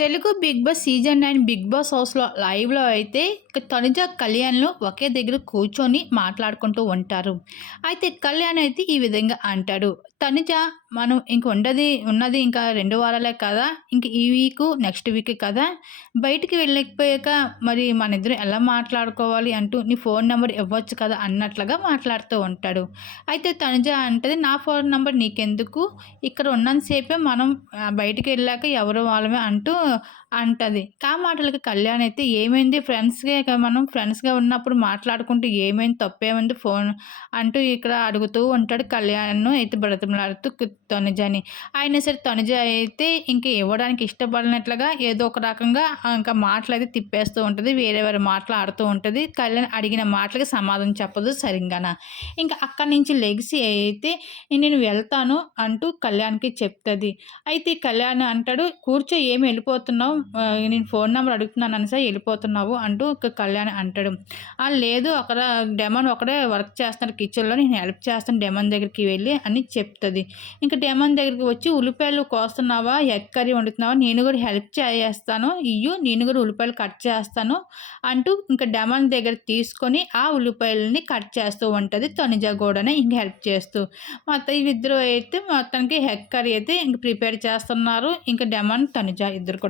Telugu Bigg Boss season nine Bigg Boss హౌస్లో లైవ్లో అయితే తనుజ కళ్యాణ్లో ఒకే దగ్గర కూర్చొని మాట్లాడుకుంటూ ఉంటారు. అయితే కళ్యాణ్ అయితే ఈ విధంగా అంటాడు. తనుజ మనం ఇంక ఉండది ఉన్నది ఇంకా రెండు వారాలే కదా ఇంక ఈ వీక్ నెక్స్ట్ వీక్ కదా. బయటికి వెళ్ళకపోయాక మరి మన ఇద్దరు ఎలా మాట్లాడుకోవాలి అంటూ నీ ఫోన్ నెంబర్ ఇవ్వచ్చు కదా అన్నట్లుగా మాట్లాడుతూ ఉంటాడు. అయితే తనుజ అంటది నా ఫోన్ నెంబర్ నీకెందుకు? ఇక్కడ ఉన్నంతసేపే మనం బయటికి వెళ్ళాక ఎవరు వాళ్ళమే అంటూ అంటది. కా మాటలకి కళ్యాణ్ అయితే ఏమైంది? ఫ్రెండ్స్గా మనం ఫ్రెండ్స్గా ఉన్నప్పుడు మాట్లాడుకుంటూ ఏమైంది? తప్పేమైంది? ఫోన్ అంటూ ఇక్కడ అడుగుతూ ఉంటాడు కళ్యాణ్ అయితే బ్రతమలాడుతూ తనుజని. అయినా సరే తనుజ అయితే ఇంక ఇవ్వడానికి ఇష్టపడినట్లుగా ఏదో ఒక రకంగా ఇంకా మాటలు అయితే తిప్పేస్తూ ఉంటుంది వేరే వేరే మాటలు ఆడుతూ ఉంటుంది. కళ్యాణ్ అడిగిన మాటలకి సమాధానం చెప్పదు సరిగ్గాన ఇంకా అక్కడి నుంచి లెగిసి అయితే నేను వెళ్తాను అంటూ కళ్యాణ్కి చెప్తుంది. అయితే కళ్యాణ్ అంటాడు కూర్చో ఏమి వెళ్ళిపోతున్నావు? నేను ఫోన్ నెంబర్ అడుగుతున్నాను అని సార్ వెళ్ళిపోతున్నావు అంటూ ఒక కళ్యాణ్ అంటాడు. లేదు అక్కడ డెమన్ ఒకడే వర్క్ చేస్తున్నాడు కిచెన్లో నేను హెల్ప్ చేస్తాను డెమన్ దగ్గరికి వెళ్ళి అని చెప్తుంది. ఇంకా డెమన్ దగ్గరికి వచ్చి ఉల్లిపాయలు కోస్తున్నావా? Egg curry వండుతున్నావా? నేను కూడా హెల్ప్ చేస్తాను ఇయ్యు నేను కూడా ఉల్లిపాయలు కట్ చేస్తాను అంటూ ఇంకా డెమన్ దగ్గర తీసుకొని ఆ ఉల్లిపాయలని కట్ చేస్తూ ఉంటుంది తనుజ కూడానే ఇంక హెల్ప్ చేస్తూ. మొత్తం ఇద్దరు అయితే మొత్తానికి హెగ్ కర్రీ అయితే ఇంక ప్రిపేర్ చేస్తున్నారు. ఇంకా డెమన్ తనుజ ఇద్దరు కూడా.